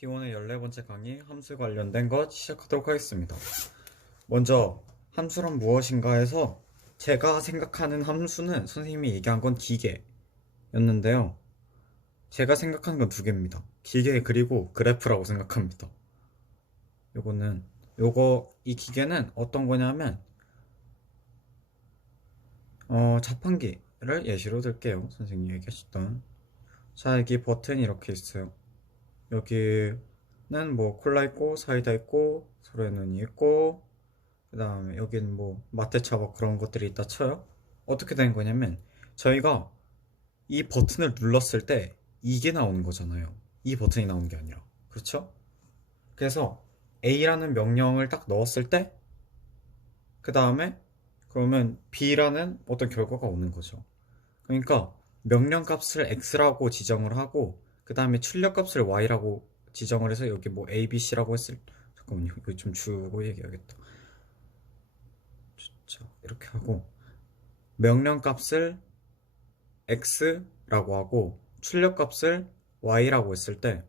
D1의 14번째 강의 함수 관련된 것 시작하도록 하겠습니다. 먼저 함수란 무엇인가 해서 제가 생각하는 함수는 선생님이 얘기한 건 기계였는데요. 제가 생각하는 건 두 개입니다. 기계 그리고 그래프라고 생각합니다. 이 기계는 어떤 거냐면 자판기를 예시로 들게요. 선생님이 얘기하셨던. 자, 여기 버튼이 이렇게 있어요. 여기는 뭐 콜라 있고 사이다 있고 서로의 눈이 있고 그 다음에 여기는 뭐 마테차 뭐 그런 것들이 있다 쳐요. 어떻게 된 거냐면 저희가 이 버튼을 눌렀을 때 이게 나오는 거잖아요. 이 버튼이 나오는 게 아니라. 그렇죠? 그래서 A라는 명령을 딱 넣었을 때 그 다음에 그러면 B라는 어떤 결과가 오는 거죠. 그러니까 명령 값을 X라고 지정을 하고 그 다음에 출력 값을 Y라고 지정을 해서 여기 뭐 A, B, C라고 했을 잠깐만요. 이거 좀 주고 얘기해야겠다. 자, 이렇게 하고 명령 값을 X라고 하고 출력 값을 Y라고 했을 때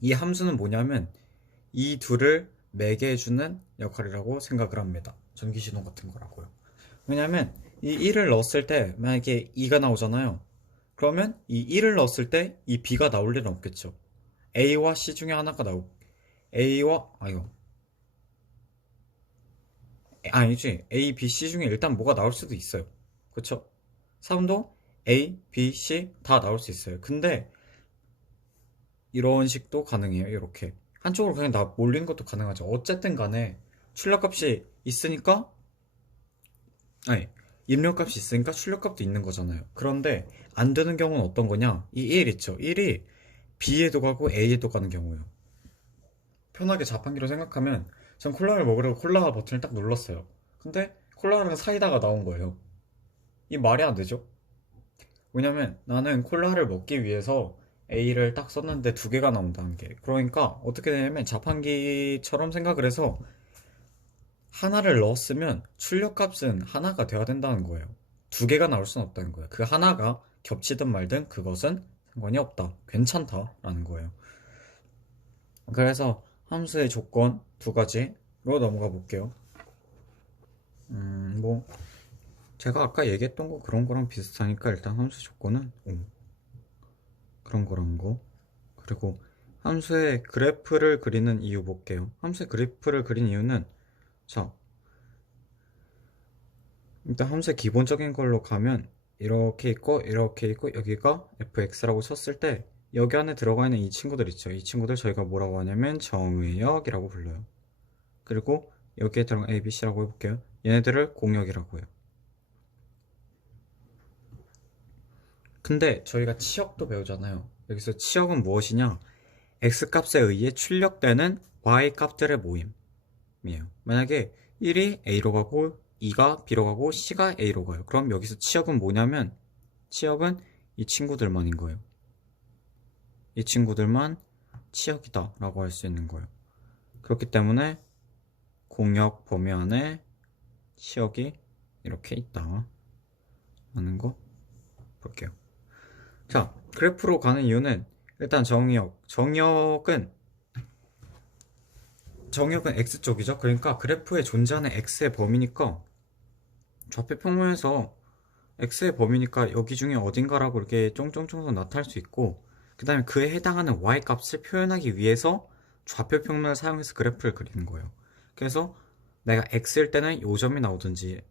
이 함수는 뭐냐면 이 둘을 매개해주는 역할이라고 생각을 합니다. 전기신호 같은 거라고요. 왜냐면 이 1을 넣었을 때 만약에 2가 나오잖아요. 그러면 이 1을 넣었을 때 이 B가 나올 일은 없겠죠. A와 C 중에 하나가 아니지. A, B, C 중에 일단 뭐가 나올 수도 있어요. 그쵸? 3도 A, B, C 다 나올 수 있어요. 근데 이런 식도 가능해요. 이렇게 한쪽으로 그냥 다 몰리는 것도 가능하죠. 어쨌든 간에 출력값이 있으니까 아니 입력값이 있으니까 출력값도 있는 거잖아요. 그런데 안 되는 경우는 어떤 거냐? 이 1 있죠. 1이 B에도 가고 A에도 가는 경우예요. 편하게 자판기로 생각하면 전 콜라를 먹으려고 콜라 버튼을 딱 눌렀어요. 근데 콜라랑 사이다가 나온 거예요. 이 말이 안 되죠? 왜냐면 나는 콜라를 먹기 위해서 A를 딱 썼는데 두 개가 나온다는 게. 그러니까 어떻게 되냐면 자판기처럼 생각을 해서 하나를 넣었으면 출력값은 하나가 돼야 된다는 거예요. 두 개가 나올 수는 없다는 거예요. 그 하나가 겹치든 말든 그것은 상관이 없다. 괜찮다라는 거예요. 그래서 함수의 조건 두 가지로 넘어가 볼게요. 뭐 제가 아까 얘기했던 거 그런 거랑 비슷하니까 일단 함수 조건은 그런 거란 거. 그리고 함수의 그래프를 그리는 이유 볼게요. 함수의 그래프를 그린 이유는 자 일단 함수의 기본적인 걸로 가면 이렇게 있고 이렇게 있고 여기가 fx라고 쳤을 때 여기 안에 들어가 있는 이 친구들 있죠. 이 친구들 저희가 뭐라고 하냐면 정의역이라고 불러요. 그리고 여기에 들어간 a, b, c라고 해볼게요. 얘네들을 공역이라고 해요. 근데 저희가 치역도 배우잖아요. 여기서 치역은 무엇이냐? x값에 의해 출력되는 y값들의 모임이에요. 만약에 1이 a로 가고 2가 b로 가고 c가 a로 가요. 그럼 여기서 치역은 뭐냐면 치역은 이 친구들만인 거예요. 이 친구들만 치역이다 라고 할 수 있는 거예요. 그렇기 때문에 공역 범위 안에 치역이 이렇게 있다 라는 거 볼게요. 자, 그래프로 가는 이유는 일단 정역은 x쪽이죠. 그러니까 그래프에 존재하는 x의 범위니까 좌표 평면에서 x의 범위니까 여기 중에 어딘가라고 이렇게 쫑쫑쫑 나타날 수 있고 그 다음에 그에 해당하는 y 값을 표현하기 위해서 좌표 평면을 사용해서 그래프를 그리는 거예요. 그래서 내가 x일 때는 요점이 나오든지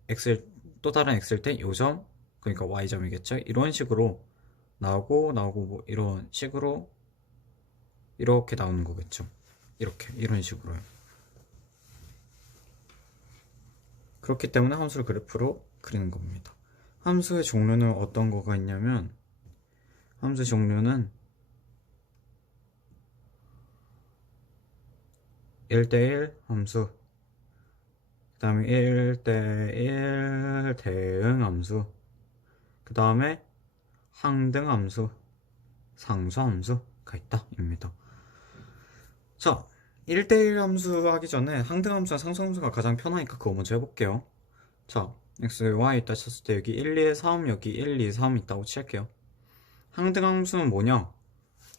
또 다른 x일 때 요점 그러니까 y점이겠죠. 이런 식으로 나오고 뭐 이런 식으로 이렇게 나오는 거겠죠. 이런 식으로요. 그렇기 때문에 함수를 그래프로 그리는 겁니다. 함수의 종류는 어떤 거가 있냐면 함수의 종류는 1대1 함수 그 다음에 1대1 대응 함수 그 다음에 항등 함수 상수 함수가 있다 입니다. 자 1대1 함수 하기 전에 항등 함수와 상수 함수가 가장 편하니까 그거 먼저 해볼게요. 자 x, y 있다 쳤을 때 여기 1, 2, 3 여기 1, 2, 3 있다고 칠게요. 항등 함수는 뭐냐?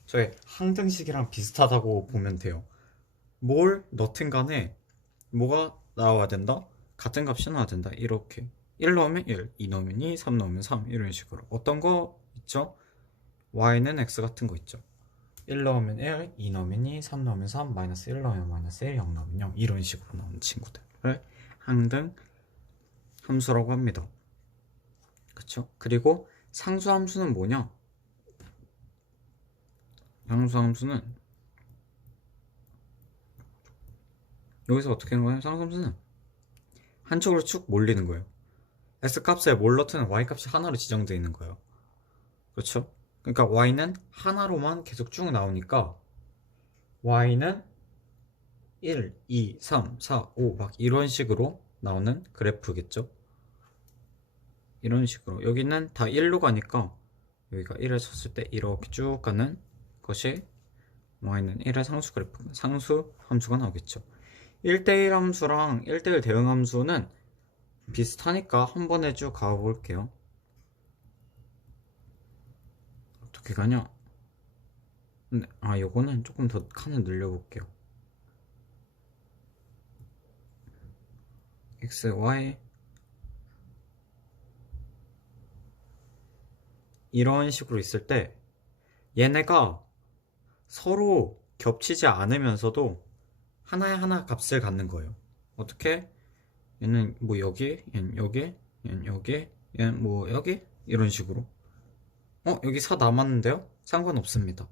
저의 항등식이랑 비슷하다고 보면 돼요. 뭘 넣든 간에 뭐가 나와야 된다? 같은 값이 나와야 된다. 이렇게 1 넣으면 1, 2 넣으면 2, 3 넣으면 3 이런 식으로. 어떤 거 있죠? y는 x 같은 거 있죠. 1 넣으면 1, 2 넣으면 2, 3 넣으면 3, 마이너스 1 넣으면 마이너스 1, 0 넣으면 0 이런 식으로 나오는 친구들을 항등 함수라고 합니다. 그쵸? 그리고 상수함수는 뭐냐? 상수함수는 여기서 어떻게 하는 거예요? 상수함수는 한쪽으로 쭉 몰리는 거예요. x값에 뭘 넣든 y값이 하나로 지정되어 있는 거예요. 그렇죠? 그러니까 y는 하나로만 계속 쭉 나오니까 y는 1, 2, 3, 4, 5 막 이런 식으로 나오는 그래프겠죠? 이런 식으로 여기는 다 1로 가니까 여기가 1을 쳤을 때 이렇게 쭉 가는 것이 y는 1의 상수 그래프, 상수 함수가 나오겠죠. 1대1 함수랑 1대1 대응 함수는 비슷하니까 한 번에 쭉 가볼게요. 어떻게 가냐? 요거는 조금 더 칸을 늘려볼게요. x, y 이런 식으로 있을 때 얘네가 서로 겹치지 않으면서도 하나에 하나 값을 갖는 거예요. 어떻게? 얘는 뭐 여기, 얘는 여기, 얘는 여기, 얘는 뭐 여기 이런 식으로. 여기 4 남았는데요? 상관없습니다.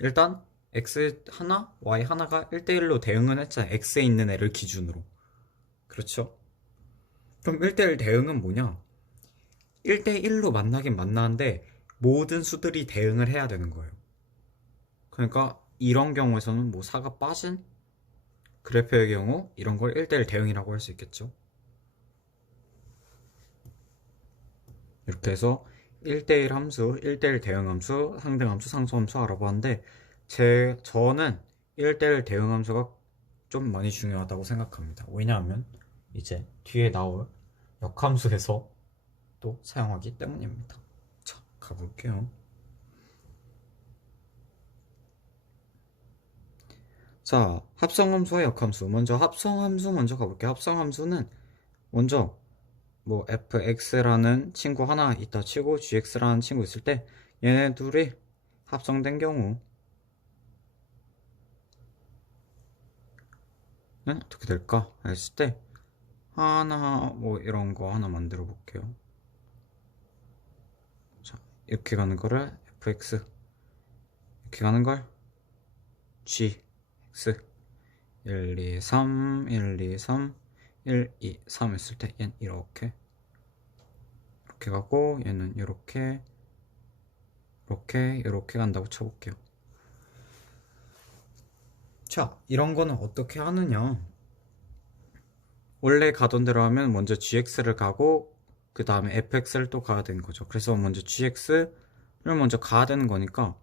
일단 x 하나, y 하나가 1대1로 대응은 했잖아요. x에 있는 애를 기준으로. 그렇죠? 그럼 1대1 대응은 뭐냐? 1대1로 만나긴 만나는데 모든 수들이 대응을 해야 되는 거예요. 그러니까 이런 경우에서는 뭐 4가 빠진 그래프의 경우 이런 걸 1대1 대응이라고 할 수 있겠죠. 이렇게 해서 1대1 함수, 1대1 대응 함수, 상등 함수, 상수 함수 알아봤는데 저는 1대1 대응 함수가 좀 많이 중요하다고 생각합니다. 왜냐하면 이제 뒤에 나올 역함수에서 또 사용하기 때문입니다. 자, 가볼게요. 자, 합성함수와 역함수. 먼저 합성함수 먼저 가볼게요. 합성함수는 먼저 뭐 fx라는 친구 하나 있다 치고 gx라는 친구 있을 때 얘네 둘이 합성된 경우는 어떻게 될까 했을 때 하나 뭐 이런 거 하나 만들어 볼게요. 자, 이렇게 가는 거를 fx, 이렇게 가는 걸 gx 1, 2, 3, 1, 2, 3, 1, 2, 3 했을 때 얘는 이렇게 가고 얘는 이렇게 간다고 쳐볼게요. 자, 이런 거는 어떻게 하느냐? 원래 가던 대로 하면 먼저 gx를 가고 그 다음에 fx를 또 가야 되는 거죠. 그래서 먼저 gx를 먼저 가야 되는 거니까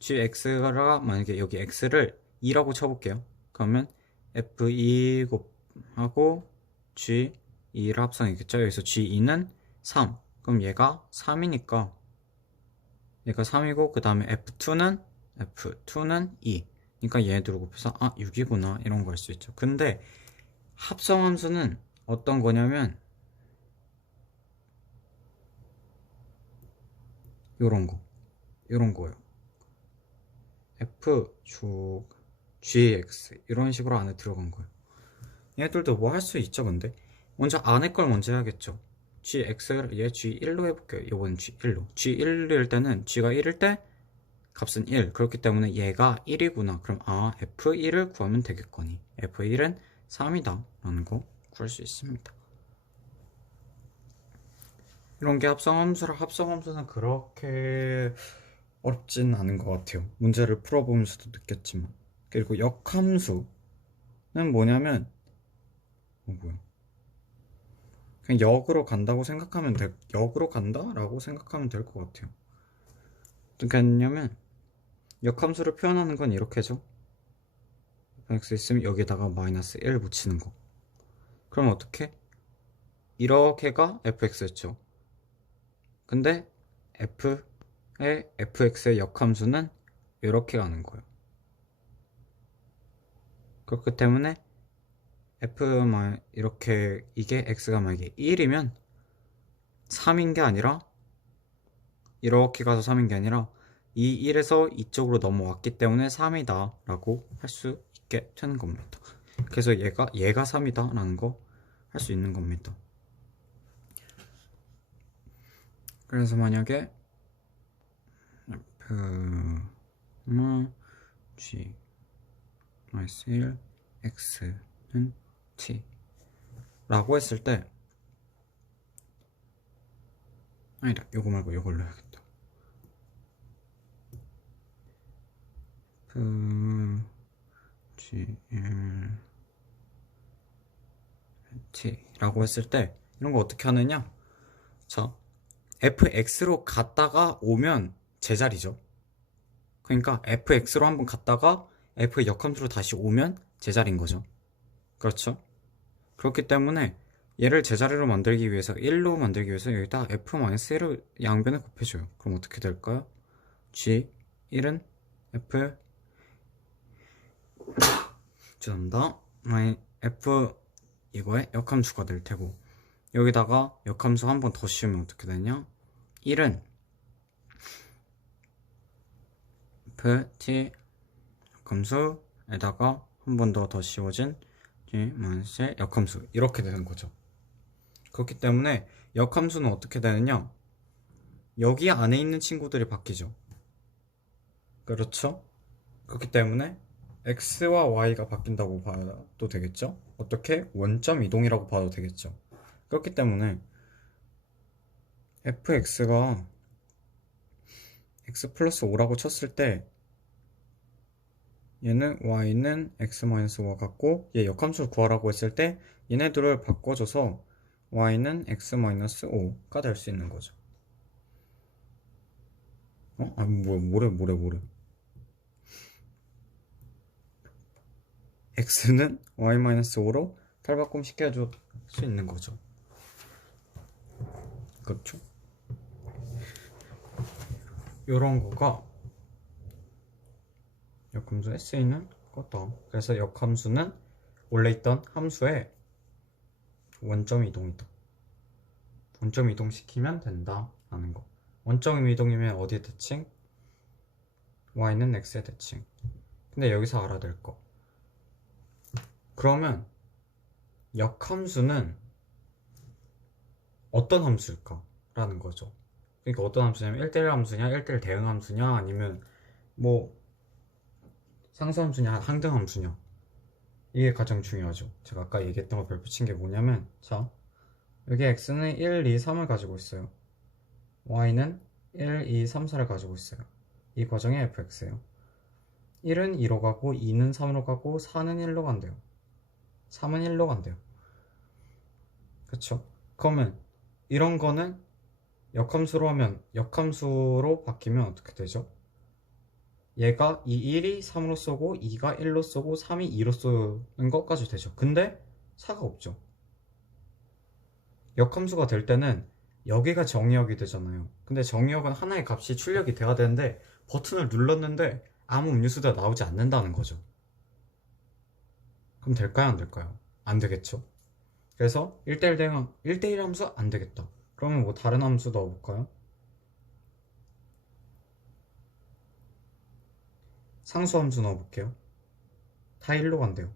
gx가 만약에 여기 x를 2라고 쳐볼게요. 그러면 f2 곱하고 g2를 합성이겠죠. 여기서 g2는 3. 그럼 얘가 3이니까 얘가 3이고 그 다음에 F2는 2. 그러니까 얘네들 곱해서 6이구나 이런 거 할 수 있죠. 근데 합성함수는 어떤 거냐면 요런 거예요. F 쭉 GX 이런 식으로 안에 들어간 거예요. 얘네들도 뭐 할 수 있죠. 근데 먼저 안에 걸 먼저 해야겠죠. GX를 얘 G1로 해볼게요. 이번 G1로 G1일 때는 G가 1일 때 값은 1. 그렇기 때문에 얘가 1이구나. 그럼 F1을 구하면 되겠거니. F1은 3이다 라는 거 구할 수 있습니다. 이런 게 합성함수라 합성함수는 그렇게 어렵진 않은 것 같아요. 문제를 풀어보면서도 느꼈지만. 그리고 역함수는 뭐냐면 그냥 역으로 간다고 생각하면 역으로 간다라고 생각하면 될 것 같아요. 어떻게 했냐면 역함수를 표현하는 건 이렇게죠. x 있으면 여기다가 마이너스 1 붙이는 거. 그럼 어떻게? 이렇게가 fx였죠. 근데 fx의 역함수는 이렇게 가는 거예요. 그렇기 때문에 이렇게 이게 x가 만약에 1이면 3인 게 아니라 이렇게 가서 3인 게 아니라 이 1에서 이쪽으로 넘어왔기 때문에 3이다 라고 할 수 있게 되는 겁니다. 그래서 얘가 3이다 라는 거 할 수 있는 겁니다. 그래서 만약에 g 마이너스 1 x는 t 라고 했을 때 아니다, 요거 말고 요걸로 해야겠다. g 1 t 라고 했을 때 이런 거 어떻게 하느냐. 자, fx로 갔다가 오면 제자리죠. 그러니까 fx로 한번 갔다가 f의 역함수로 다시 오면 제자리인 거죠. 그렇죠? 그렇기 때문에 얘를 제자리로 만들기 위해서 1로 만들기 위해서 여기다 f-1을 양변에 곱해줘요. 그럼 어떻게 될까요? g 1은 f 죄송합니다. f 이거에 역함수가 될 테고 여기다가 역함수 한 번 더 씌우면 어떻게 되냐? 1은 ft 역함수에다가 한 번 더 씌워진 g-의 역함수 이렇게 되는 거죠. 그렇기 때문에 역함수는 어떻게 되느냐? 여기 안에 있는 친구들이 바뀌죠. 그렇죠? 그렇기 때문에 x와 y가 바뀐다고 봐도 되겠죠? 어떻게? 원점 이동이라고 봐도 되겠죠. 그렇기 때문에 fx가 x 플러스 5라고 쳤을 때 얘는 y는 x-5와 같고 얘 역함수를 구하라고 했을 때 얘네들을 바꿔줘서 y는 x-5가 될 수 있는 거죠. 뭐래 x는 y-5로 탈바꿈 시켜줄 수 있는 거죠. 그렇죠? 요런 거가 역함수에 쓰이는 거다. 그래서 역함수는 원래 있던 함수의 원점 이동이다. 원점 이동시키면 된다 라는 거. 원점 이동이면 어디에 대칭? y는 x의 대칭. 근데 여기서 알아야 될 거. 그러면 역함수는 어떤 함수일까? 라는 거죠. 그러니까 어떤 함수냐면 1대1 함수냐, 1대1 대응 함수냐, 아니면 뭐 상수 함수냐, 항등 함수냐. 이게 가장 중요하죠. 제가 아까 얘기했던 거 별표친 게 뭐냐면 자, 여기 x는 1, 2, 3을 가지고 있어요. y는 1, 2, 3, 4를 가지고 있어요. 이 과정의 fx예요. 1은 2로 가고 2는 3으로 가고 4는 1로 간대요. 3은 1로 간대요. 그쵸? 그러면 이런 거는 역함수로 하면 역함수로 바뀌면 어떻게 되죠? 얘가 이 1이 3으로 쏘고 2가 1로 쏘고 3이 2로 쏘는 것까지 되죠. 근데 4가 없죠. 역함수가 될 때는 여기가 정의역이 되잖아요. 근데 정의역은 하나의 값이 출력이 돼야 되는데 버튼을 눌렀는데 아무 음료수가 나오지 않는다는 거죠. 그럼 될까요? 안 될까요? 안 되겠죠. 그래서 1대1 대응 1대1 함수 안 되겠다. 그러면 뭐 다른 함수 넣어볼까요? 상수 함수 넣어볼게요. 다 1로 간대요.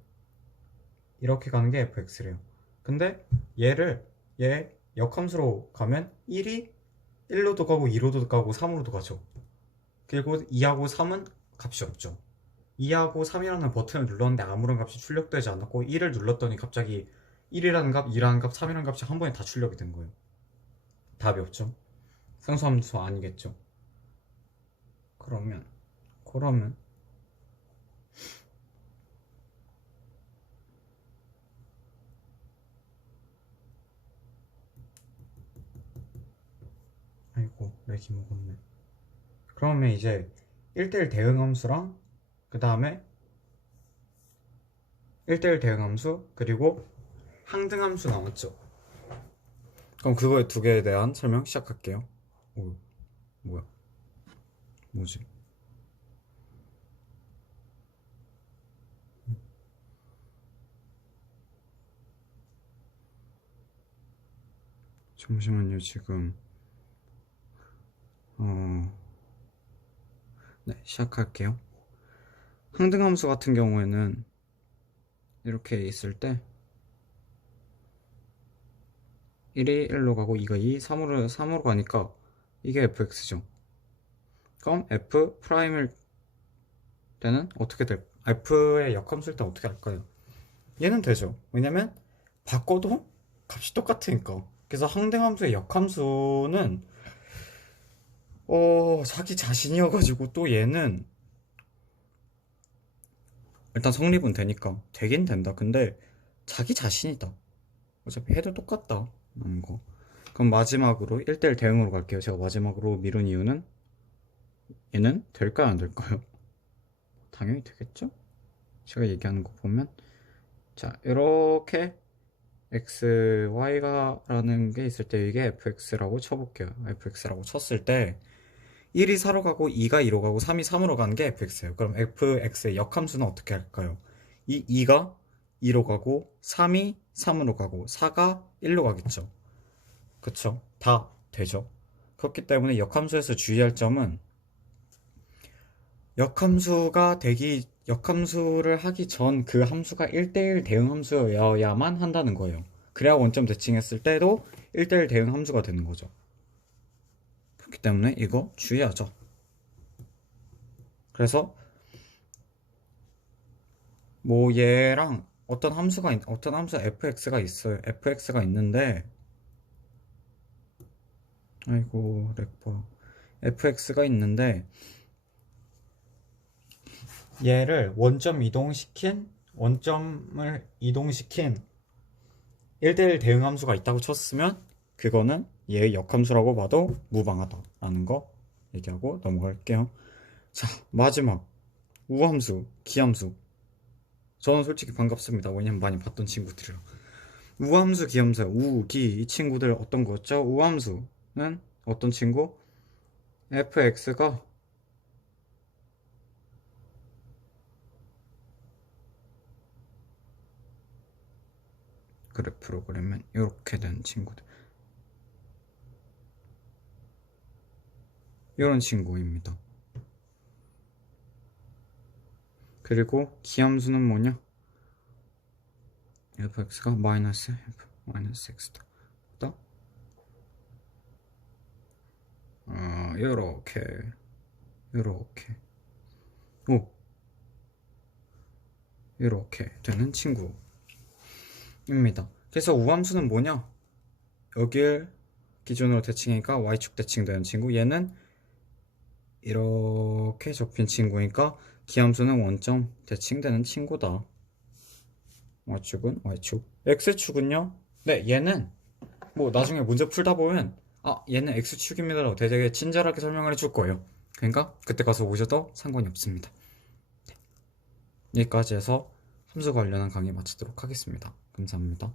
이렇게 가는 게 fx래요. 근데 얘 역함수로 가면 1이 1로도 가고 2로도 가고 3으로도 가죠. 그리고 2하고 3은 값이 없죠. 2하고 3이라는 버튼을 눌렀는데 아무런 값이 출력되지 않았고 1을 눌렀더니 갑자기 1이라는 값, 2라는 값, 3이라는 값이 한 번에 다 출력이 된 거예요. 답이 없죠. 상수함수 아니겠죠. 그러면 아이고 렉이 먹었네. 그러면 이제 1대1 대응함수랑 그 다음에 1대1 대응함수 그리고 항등함수 남았죠. 그럼 그거의 두 개에 대한 설명 시작할게요. 뭐지? 잠시만요. 지금 네, 시작할게요. 항등함수 같은 경우에는 이렇게 있을 때 1이 1로 가고 2가 2, 3으로 가니까 이게 fx죠. 그럼 f 프라임일 때는 어떻게 될까? f의 역함수일 때 어떻게 할까요? 얘는 되죠. 왜냐면 바꿔도 값이 똑같으니까. 그래서 항등함수의 역함수는 자기 자신이어가지고 또 얘는 일단 성립은 되니까 되긴 된다. 근데 자기 자신이다. 어차피 해도 똑같다. 라는 거. 그럼 마지막으로 1대1 대응으로 갈게요. 제가 마지막으로 미룬 이유는 얘는 될까요? 안 될까요? 당연히 되겠죠? 제가 얘기하는 거 보면 자 이렇게 x, y가 라는 게 있을 때 이게 fx라고 쳐볼게요. fx라고 쳤을 때 1이 4로 가고 2가 2로 가고 3이 3으로 가는 게 fx예요. 그럼 fx의 역함수는 어떻게 할까요? 이 2가 2로 가고 3이 3으로 가고 4가 1로 가겠죠. 그쵸? 다 되죠. 그렇기 때문에 역함수에서 주의할 점은 역함수를 하기 전 그 함수가 1대1 대응 함수여야만 한다는 거예요. 그래야 원점 대칭했을 때도 1대1 대응 함수가 되는 거죠. 그렇기 때문에 이거 주의하죠. 그래서 뭐 얘랑 어떤 함수 fx가 있어요. fx가 있는데 아이고 렉버 fx가 있는데 얘를 원점을 이동시킨 1대1 대응 함수가 있다고 쳤으면 그거는 얘의 역함수라고 봐도 무방하다라는 거 얘기하고 넘어갈게요. 자, 마지막 우함수, 기함수. 저는 솔직히 반갑습니다. 왜냐면 많이 봤던 친구들이라. 우함수, 기함수, 우, 기 이 친구들 어떤 거였죠? 우함수는 어떤 친구? fx가 그래프로 그리면 이렇게 된 친구들, 이런 친구입니다. 그리고 기함수는 뭐냐? fx가 마이너스 f 마이너스 x다. 요렇게 요렇게 되는 친구입니다. 그래서 우함수는 뭐냐? 여길 기준으로 대칭이니까 y축 대칭되는 친구, 얘는 이렇게 접힌 친구니까 기함수는 원점 대칭되는 친구다. y축은 y축, x축은요? 네, 얘는 뭐 나중에 문제 풀다 보면 얘는 x축입니다라고 되게 친절하게 설명을 해줄 거예요. 그러니까 그때 가서 보셔도 상관이 없습니다. 여기까지 해서 함수 관련한 강의 마치도록 하겠습니다. 감사합니다.